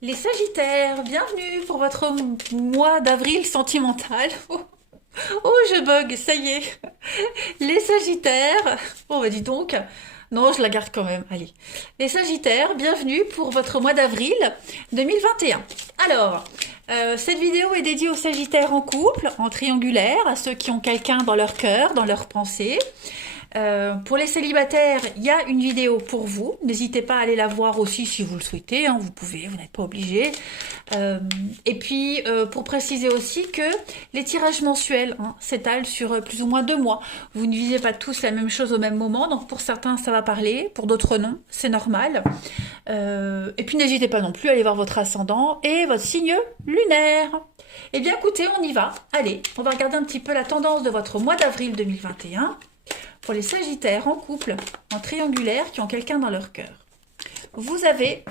Les Sagittaires, bienvenue pour votre mois d'avril sentimental. Oh, oh, je bug, ça y est. Les Sagittaires, oh bah dis donc, non, je la garde quand même, allez. Les Sagittaires, bienvenue pour votre mois d'avril 2021. Alors, cette vidéo est dédiée aux Sagittaires en couple, en triangulaire, à ceux qui ont quelqu'un dans leur cœur, dans leurs pensées. Pour les célibataires, il y a une vidéo pour vous. N'hésitez pas à aller la voir aussi si vous le souhaitez. Hein, vous pouvez, vous n'êtes pas obligé. Et puis, pour préciser aussi que les tirages mensuels s'étalent sur plus ou moins 2 mois. Vous ne visez pas tous la même chose au même moment. Donc, pour certains, ça va parler. Pour d'autres, non. C'est normal. Et puis, n'hésitez pas non plus à aller voir votre ascendant et votre signe lunaire. Eh bien, écoutez, on y va. Allez, on va regarder un petit peu la tendance de votre mois d'avril 2021. Pour les Sagittaires en couple, en triangulaire, qui ont quelqu'un dans leur cœur. Vous avez,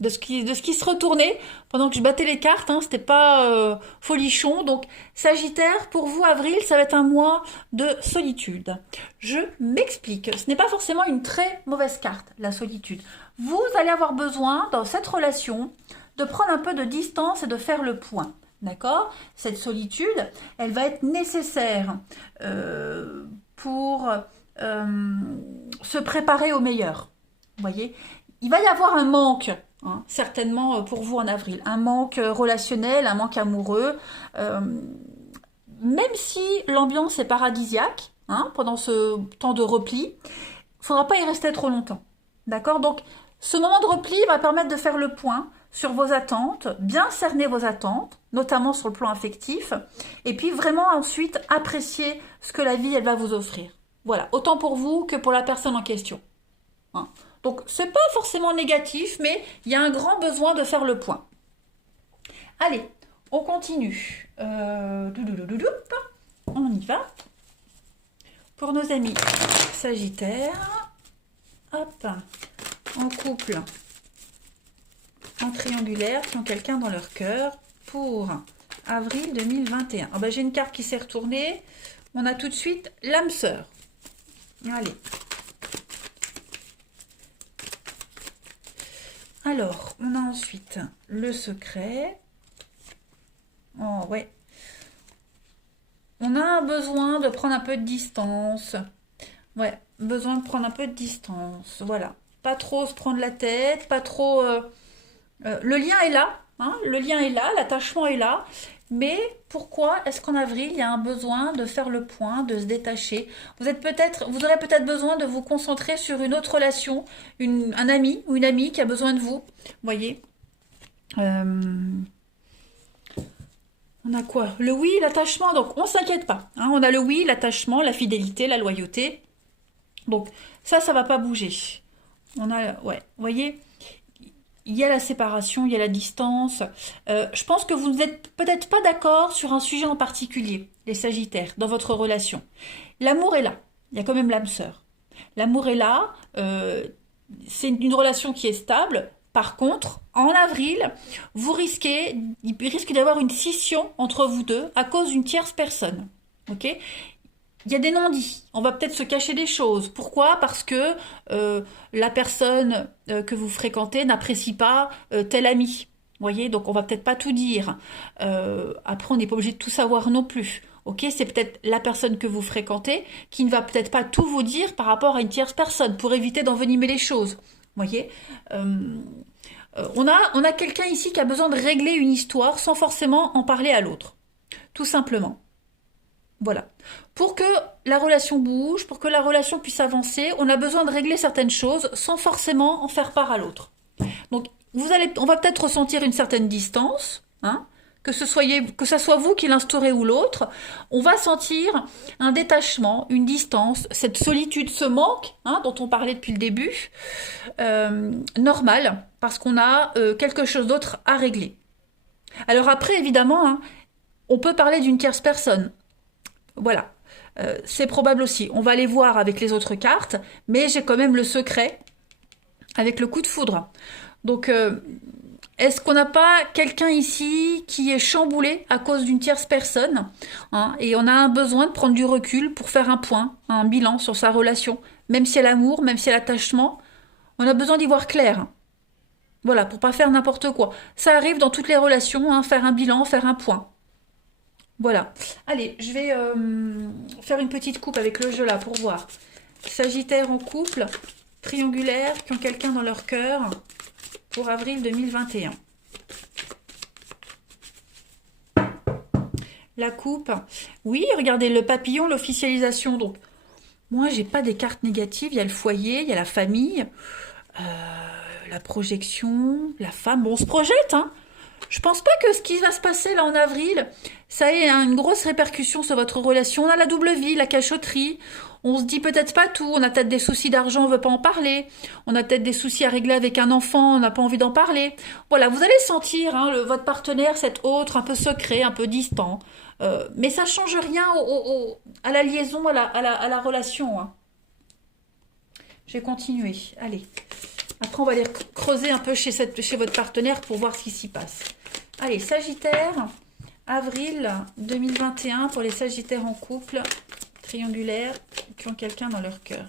de ce qui se retournait pendant que je battais les cartes, hein, c'était pas folichon. Donc, Sagittaire, pour vous, avril, ça va être un mois de solitude. Je m'explique. Ce n'est pas forcément une très mauvaise carte, la solitude. Vous allez avoir besoin, dans cette relation, de prendre un peu de distance et de faire le point. D'accord? Cette solitude, elle va être nécessaire pour se préparer au meilleur. Vous voyez, il va y avoir un manque, hein, certainement pour vous en avril, un manque relationnel, un manque amoureux, euh, même si l'ambiance est paradisiaque, hein, pendant ce temps de repli, il ne faudra pas y rester trop longtemps. D'accord? Donc, ce moment de repli va permettre de faire le point sur vos attentes, bien cerner vos attentes, notamment sur le plan affectif, et puis vraiment ensuite apprécier ce que la vie elle va vous offrir. Voilà, autant pour vous que pour la personne en question. Hein. Donc c'est pas forcément négatif, mais il y a un grand besoin de faire le point. Allez, on continue. On y va. Pour nos amis Sagittaires, hop, en couple, en triangulaire, qui ont quelqu'un dans leur cœur pour avril 2021. Ah ben, j'ai une carte qui s'est retournée. On a tout de suite l'âme sœur. Allez. Alors, on a ensuite le secret. Oh, ouais. On a besoin de prendre un peu de distance. Ouais, besoin de prendre un peu de distance. Voilà. Pas trop se prendre la tête, pas trop... le lien est là, hein, le lien est là, l'attachement est là, mais pourquoi est-ce qu'en avril, il y a un besoin de faire le point, de se détacher? Vous aurez peut-être besoin de vous concentrer sur une autre relation, un ami ou une amie qui a besoin de vous, voyez. On a quoi? Le oui, l'attachement, donc on s'inquiète pas, hein, on a le oui, l'attachement, la fidélité, la loyauté, donc ça va pas bouger. On a, ouais, vous voyez, il y a la séparation, il y a la distance. Je pense que vous n'êtes peut-être pas d'accord sur un sujet en particulier, les Sagittaires, dans votre relation. L'amour est là. Il y a quand même l'âme sœur. L'amour est là. C'est une relation qui est stable. Par contre, en avril, il risque d'y avoir une scission entre vous deux à cause d'une tierce personne. Ok? Il y a des non-dits. On va peut-être se cacher des choses. Pourquoi? Parce que la personne que vous fréquentez n'apprécie pas tel ami. Vous voyez, donc on va peut-être pas tout dire. Après, on n'est pas obligé de tout savoir non plus. Ok, c'est peut-être la personne que vous fréquentez qui ne va peut-être pas tout vous dire par rapport à une tierce personne pour éviter d'envenimer les choses. Vous voyez, on a quelqu'un ici qui a besoin de régler une histoire sans forcément en parler à l'autre. Tout simplement. Voilà. Pour que la relation bouge, pour que la relation puisse avancer, on a besoin de régler certaines choses sans forcément en faire part à l'autre. Donc, on va peut-être ressentir une certaine distance, hein, que ce soit vous qui l'instaurez ou l'autre. On va sentir un détachement, une distance, cette solitude, ce manque, hein, dont on parlait depuis le début, normal, parce qu'on a quelque chose d'autre à régler. Alors après, évidemment, hein, on peut parler d'une tierce personne. Voilà, c'est probable aussi. On va aller voir avec les autres cartes, mais j'ai quand même le secret avec le coup de foudre. Donc, est-ce qu'on n'a pas quelqu'un ici qui est chamboulé à cause d'une tierce personne, hein, et on a un besoin de prendre du recul pour faire un point, un bilan sur sa relation, même si elle a l'amour, même si elle a l'attachement, on a besoin d'y voir clair. Vous Voilà, pour pas faire n'importe quoi. Ça arrive dans toutes les relations, hein, faire un bilan, faire un point. Voilà. Allez, je vais faire une petite coupe avec le jeu là pour voir. Sagittaire en couple, triangulaire, qui ont quelqu'un dans leur cœur pour avril 2021. La coupe. Oui, regardez le papillon, l'officialisation. Donc, moi, j'ai pas des cartes négatives. Il y a le foyer, il y a la famille, la projection, la femme. Bon, on se projette, hein. Je pense pas que ce qui va se passer là en avril, ça ait une grosse répercussion sur votre relation. On a la double vie, la cachotterie. On se dit peut-être pas tout. On a peut-être des soucis d'argent, on veut pas en parler. On a peut-être des soucis à régler avec un enfant, on n'a pas envie d'en parler. Voilà, vous allez sentir hein, votre partenaire, cet autre, un peu secret, un peu distant. Mais ça change rien à la liaison, à la relation. Hein. Je vais continuer. Allez. Après, on va aller creuser un peu chez votre partenaire pour voir ce qui s'y passe. Allez, Sagittaire, avril 2021 pour les Sagittaires en couple, triangulaire, qui ont quelqu'un dans leur cœur.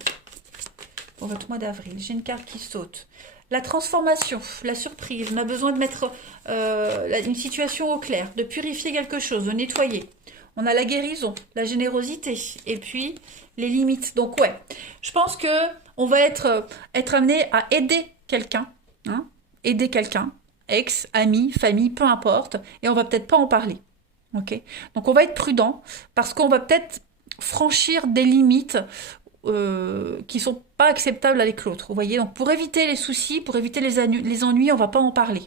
Pour votre mois d'avril, j'ai une carte qui saute. La transformation, la surprise. On a besoin de mettre une situation au clair, de purifier quelque chose, de nettoyer. On a la guérison, la générosité et puis les limites. Donc ouais, je pense que on va être amené à aider quelqu'un, hein, aider quelqu'un, ex, ami, famille, peu importe, et on va peut-être pas en parler. Ok. Donc on va être prudent parce qu'on va peut-être franchir des limites qui sont pas acceptables avec l'autre. Vous voyez. Donc pour éviter les soucis, pour éviter les ennuis, on va pas en parler.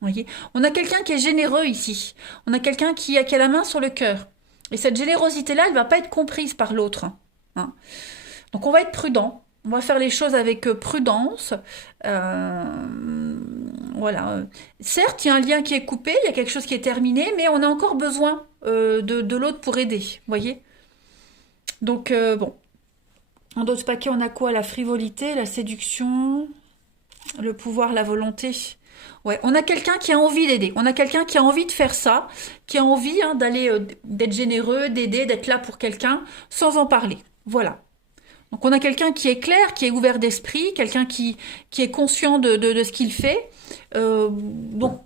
Vous voyez, on a quelqu'un qui est généreux ici. On a quelqu'un qui a la main sur le cœur. Et cette générosité-là, elle ne va pas être comprise par l'autre. Hein. Donc on va être prudent. On va faire les choses avec prudence. Voilà. Certes, il y a un lien qui est coupé, il y a quelque chose qui est terminé, mais on a encore besoin de l'autre pour aider. Vous voyez. Donc bon. En d'autres paquets, on a quoi? La frivolité, la séduction, le pouvoir, la volonté. Ouais, on a quelqu'un qui a envie d'aider, on a quelqu'un qui a envie de faire ça, qui a envie hein, d'être généreux, d'aider, d'être là pour quelqu'un, sans en parler. Voilà. Donc on a quelqu'un qui est clair, qui est ouvert d'esprit, quelqu'un qui est conscient de ce qu'il fait. Donc,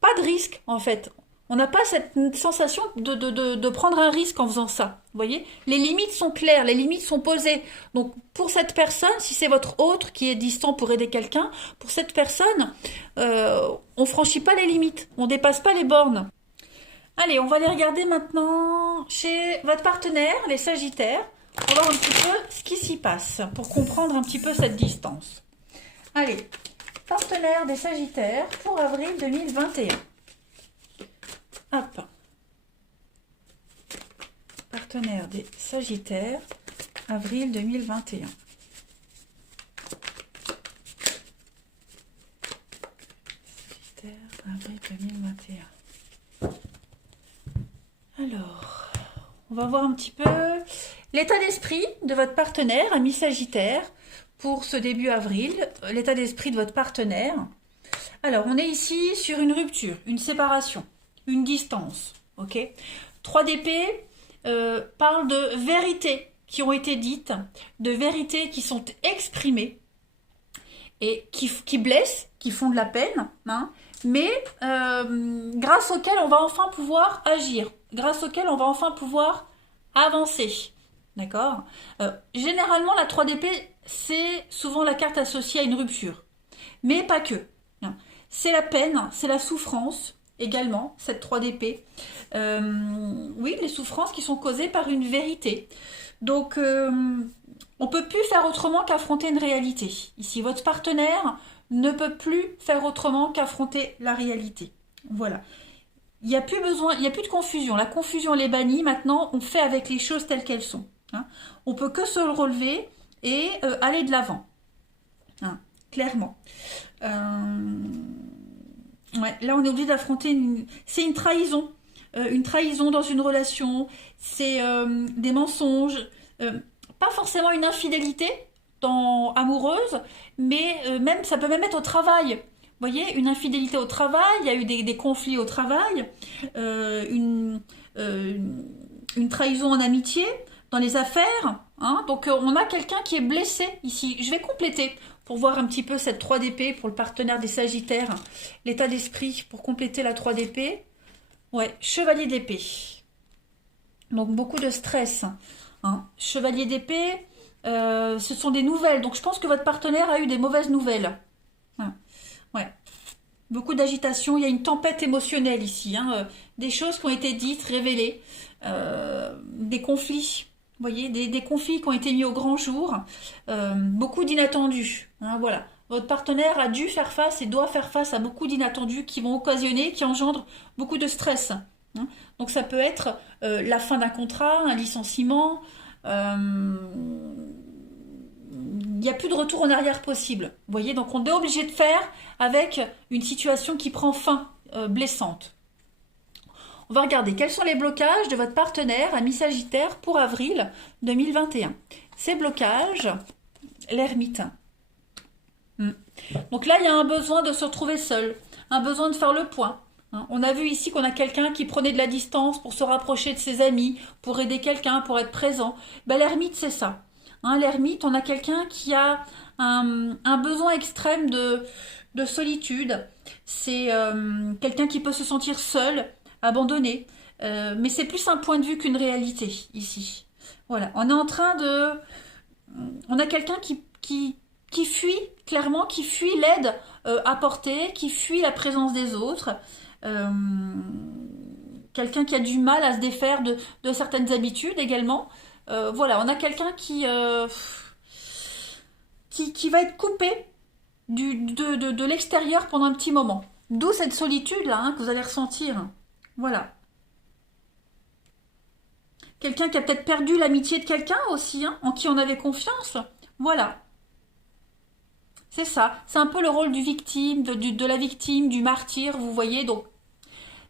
pas de risque en fait. On n'a pas cette sensation de prendre un risque en faisant ça. Vous voyez, les limites sont claires, les limites sont posées. Donc, pour cette personne, si c'est votre autre qui est distant pour aider quelqu'un, pour cette personne, on franchit pas les limites, on dépasse pas les bornes. Allez, on va aller regarder maintenant chez votre partenaire, les Sagittaires, pour voir un petit peu ce qui s'y passe, pour comprendre un petit peu cette distance. Allez, partenaire des Sagittaires pour avril 2021. Hop. Partenaire des Sagittaires, avril 2021. Sagittaire, avril 2021. Alors, on va voir un petit peu l'état d'esprit de votre partenaire, ami Sagittaire, pour ce début avril. L'état d'esprit de votre partenaire. Alors, on est ici sur une rupture, une séparation. Une distance, ok. 3 d'épée parle de vérités qui ont été dites, de vérités qui sont exprimées et qui blessent, qui font de la peine, hein, mais grâce auxquelles on va enfin pouvoir agir, grâce auxquelles on va enfin pouvoir avancer, d'accord. Généralement, la 3 d'épée, c'est souvent la carte associée à une rupture, mais pas que. Hein. C'est la peine, c'est la souffrance, également, cette 3 d'épée. Oui, les souffrances qui sont causées par une vérité. Donc, on peut plus faire autrement qu'affronter une réalité. Ici, votre partenaire ne peut plus faire autrement qu'affronter la réalité. Voilà. Il n'y a plus besoin, il n'y a plus de confusion. La confusion, elle est bannie. Maintenant, on fait avec les choses telles qu'elles sont. Hein. On peut que se relever et aller de l'avant. Hein, clairement. Ouais, là, on est obligé d'affronter c'est une trahison. Une trahison dans une relation. C'est des mensonges. Pas forcément une infidélité amoureuse, mais même ça peut même être au travail. Vous voyez, une infidélité au travail, il y a eu des conflits au travail, une trahison en amitié, dans les affaires. Hein, donc on a quelqu'un qui est blessé ici. Je vais compléter pour voir un petit peu cette 3 d'épée pour le partenaire des Sagittaires. L'état d'esprit pour compléter la 3 d'épée. Ouais, chevalier d'épée. Donc beaucoup de stress. Hein. Chevalier d'épée, ce sont des nouvelles. Donc je pense que votre partenaire a eu des mauvaises nouvelles. Hein. Ouais. Beaucoup d'agitation. Il y a une tempête émotionnelle ici. Hein. Des choses qui ont été dites, révélées. Des conflits. Vous voyez, des conflits qui ont été mis au grand jour. Beaucoup d'inattendus. Hein, voilà. Votre partenaire a dû faire face et doit faire face à beaucoup d'inattendus qui vont occasionner, qui engendrent beaucoup de stress. Hein. Donc ça peut être la fin d'un contrat, un licenciement. Il n'y a plus de retour en arrière possible. Vous voyez, donc on est obligé de faire avec une situation qui prend fin, blessante. On va regarder quels sont les blocages de votre partenaire ami Sagittaire pour avril 2021. Ces blocages, l'ermite. Donc là, il y a un besoin de se retrouver seul, un besoin de faire le point. On a vu ici qu'on a quelqu'un qui prenait de la distance pour se rapprocher de ses amis, pour aider quelqu'un, pour être présent. Ben, l'ermite, c'est ça. L'ermite, on a quelqu'un qui a un besoin extrême de solitude. C'est quelqu'un qui peut se sentir seul, abandonné. Mais c'est plus un point de vue qu'une réalité, ici. Voilà, on est en train de... On a quelqu'un qui fuit, clairement, qui fuit l'aide apportée, qui fuit la présence des autres. Quelqu'un qui a du mal à se défaire de certaines habitudes également. Voilà, on a quelqu'un qui va être coupé de l'extérieur pendant un petit moment. D'où cette solitude là que vous allez ressentir. Voilà. Quelqu'un qui a peut-être perdu l'amitié de quelqu'un aussi, en qui on avait confiance. Voilà. C'est ça. C'est un peu le rôle du victime, de la victime, du martyr, vous voyez. Donc,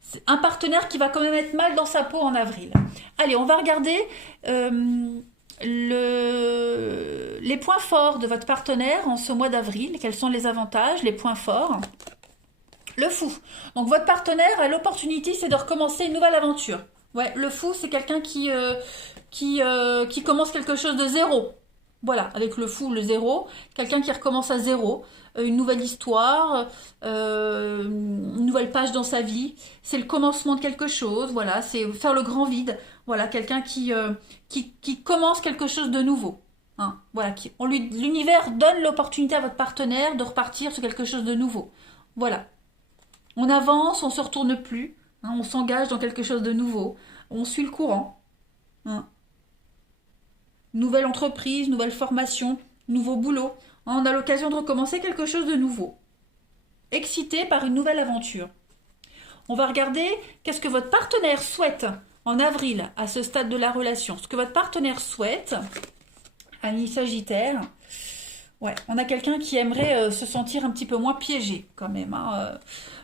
c'est un partenaire qui va quand même être mal dans sa peau en avril. Allez, on va regarder les points forts de votre partenaire en ce mois d'avril. Quels sont les avantages, les points forts? Le fou. Donc, votre partenaire a l'opportunité, c'est de recommencer une nouvelle aventure. Ouais, le fou, c'est quelqu'un qui commence quelque chose de zéro. Voilà, avec le fou, le zéro, quelqu'un qui recommence à zéro, une nouvelle histoire, une nouvelle page dans sa vie, c'est le commencement de quelque chose, voilà, c'est faire le grand vide, voilà, quelqu'un qui commence quelque chose de nouveau. Voilà, l'univers donne l'opportunité à votre partenaire de repartir sur quelque chose de nouveau. Voilà. On avance, on ne se retourne plus, on s'engage dans quelque chose de nouveau, on suit le courant. Nouvelle entreprise, nouvelle formation, nouveau boulot. On a l'occasion de recommencer quelque chose de nouveau. Excité par une nouvelle aventure. On va regarder qu'est-ce que votre partenaire souhaite en avril à ce stade de la relation. Ce que votre partenaire souhaite, ami Sagittaire. Ouais, on a quelqu'un qui aimerait se sentir un petit peu moins piégé quand même.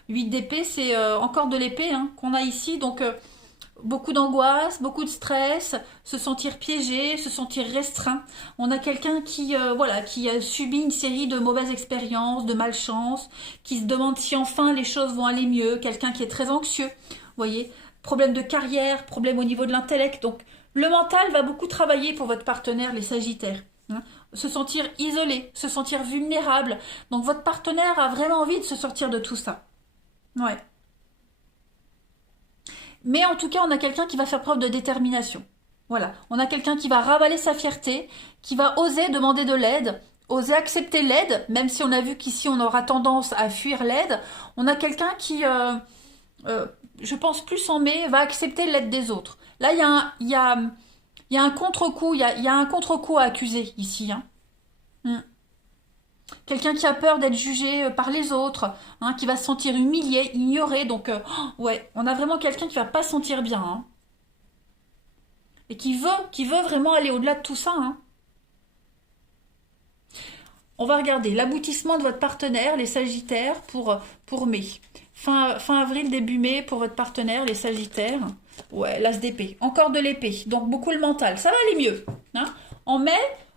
8 d'épée, c'est encore de l'épée qu'on a ici. Donc... beaucoup d'angoisse, beaucoup de stress, se sentir piégé, se sentir restreint. On a quelqu'un qui a subi une série de mauvaises expériences, de malchance, qui se demande si enfin les choses vont aller mieux. Quelqu'un qui est très anxieux, vous voyez, problème de carrière, problème au niveau de l'intellect. Donc le mental va beaucoup travailler pour votre partenaire, les Sagittaires. Se sentir isolé, se sentir vulnérable. Donc votre partenaire a vraiment envie de se sortir de tout ça. Ouais. Mais en tout cas, on a quelqu'un qui va faire preuve de détermination. Voilà, on a quelqu'un qui va ravaler sa fierté, qui va oser demander de l'aide, oser accepter l'aide, même si on a vu qu'ici on aura tendance à fuir l'aide. On a quelqu'un qui, je pense plus en mai, va accepter l'aide des autres. Là, il y a un contre-coup, il y a un contre-coup à accuser ici. Quelqu'un qui a peur d'être jugé par les autres, qui va se sentir humilié, ignoré. Donc, ouais, on a vraiment quelqu'un qui va pas se sentir bien. Et qui veut vraiment aller au-delà de tout ça. On va regarder l'aboutissement de votre partenaire, les Sagittaires, pour mai. Fin avril, début mai, pour votre partenaire, les Sagittaires. Ouais, l'as d'épée. Encore de l'épée. Donc, beaucoup le mental. Ça va aller mieux. En mai...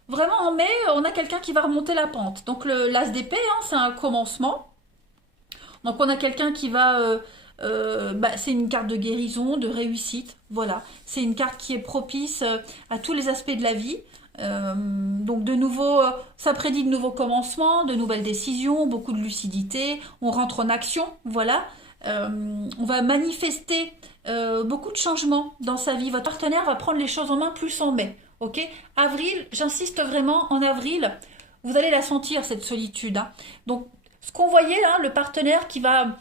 Vraiment, en mai, on a quelqu'un qui va remonter la pente. Donc, l'as d'épée, c'est un commencement. Donc, on a quelqu'un qui va... c'est une carte de guérison, de réussite. Voilà. C'est une carte qui est propice à tous les aspects de la vie. Donc de nouveau, ça prédit de nouveaux commencements, de nouvelles décisions, beaucoup de lucidité, on rentre en action, voilà. On va manifester beaucoup de changements dans sa vie. Votre partenaire va prendre les choses en main plus en mai, ok? Avril, j'insiste vraiment, en avril, vous allez la sentir cette solitude, hein. Donc ce qu'on voyait là, le partenaire qui va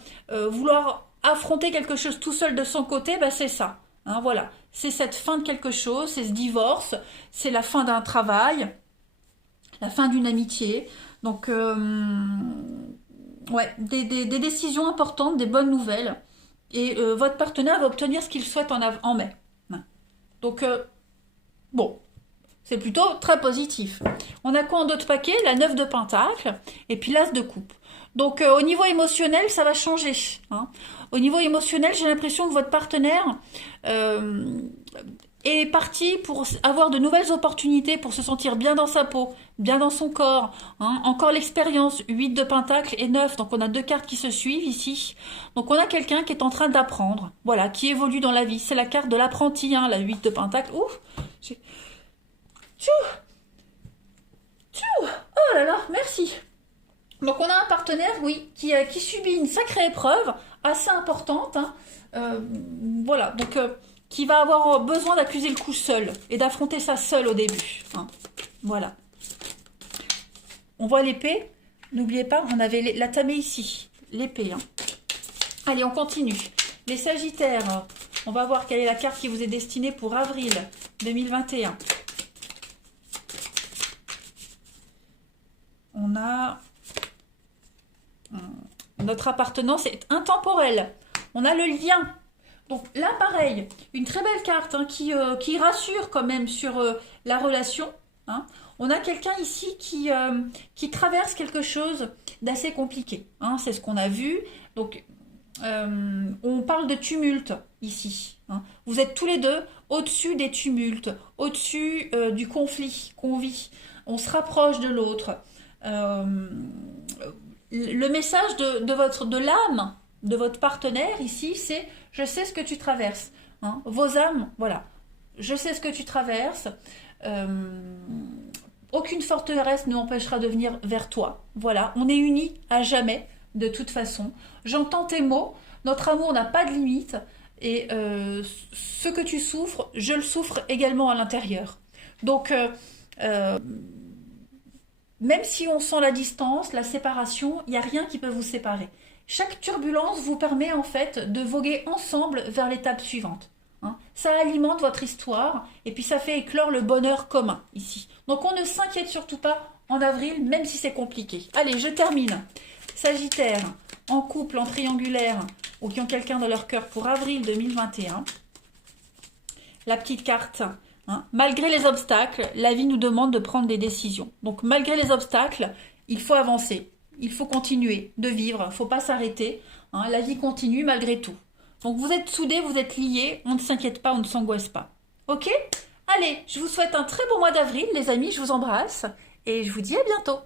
vouloir affronter quelque chose tout seul de son côté, bah, c'est ça, hein, voilà. C'est cette fin de quelque chose, c'est ce divorce, c'est la fin d'un travail, la fin d'une amitié. Donc, ouais, des décisions importantes, des bonnes nouvelles. Et votre partenaire va obtenir ce qu'il souhaite en mai. Donc, bon, c'est plutôt très positif. On a quoi en d'autres paquets? La 9 de Pentacle et puis l'As de Coupe. Donc au niveau émotionnel, ça va changer, hein. Au niveau émotionnel, j'ai l'impression que votre partenaire est parti pour avoir de nouvelles opportunités, pour se sentir bien dans sa peau, bien dans son corps, hein. Encore l'expérience, 8 de Pentacle et 9, donc on a deux cartes qui se suivent ici. Donc on a quelqu'un qui est en train d'apprendre, voilà, qui évolue dans la vie. C'est la carte de l'apprenti, hein, la 8 de Pentacle. Ouf, tchou, tchou, oh là là, merci. Donc on a un partenaire, oui, qui subit une sacrée épreuve, assez importante, hein. Voilà, donc qui va avoir besoin d'accuser le coup seul et d'affronter ça seul au début, hein. Voilà. On voit l'épée, n'oubliez pas, on avait la tamée ici, l'épée, hein. Allez, on continue. Les Sagittaires, on va voir quelle est la carte qui vous est destinée pour avril 2021. On a... Notre appartenance est intemporelle. On a le lien. Donc là, pareil, une très belle carte, hein, qui rassure quand même sur la relation, hein. On a quelqu'un ici qui traverse quelque chose d'assez compliqué, hein. C'est ce qu'on a vu. Donc, on parle de tumulte ici, hein. Vous êtes tous les deux au-dessus des tumultes, au-dessus du conflit qu'on vit. On se rapproche de l'autre. Le message de l'âme de votre partenaire ici, c'est je sais ce que tu traverses, hein. Vos âmes, voilà, je sais ce que tu traverses. Aucune forteresse ne m'empêchera de venir vers toi. Voilà, on est unis à jamais de toute façon. J'entends tes mots, notre amour n'a pas de limite et ce que tu souffres, je le souffre également à l'intérieur. Donc même si on sent la distance, la séparation, il n'y a rien qui peut vous séparer. Chaque turbulence vous permet en fait de voguer ensemble vers l'étape suivante, hein. Ça alimente votre histoire et puis ça fait éclore le bonheur commun ici. Donc on ne s'inquiète surtout pas en avril, même si c'est compliqué. Allez, je termine. Sagittaire, en couple, en triangulaire, ou qui ont quelqu'un dans leur cœur pour avril 2021. La petite carte... hein. Malgré les obstacles, la vie nous demande de prendre des décisions. Donc malgré les obstacles, il faut avancer, il faut continuer de vivre, il ne faut pas s'arrêter, hein. La vie continue malgré tout. Donc vous êtes soudés, vous êtes liés, on ne s'inquiète pas, on ne s'angoisse pas. Ok? Allez, je vous souhaite un très bon mois d'avril, les amis, je vous embrasse et je vous dis à bientôt.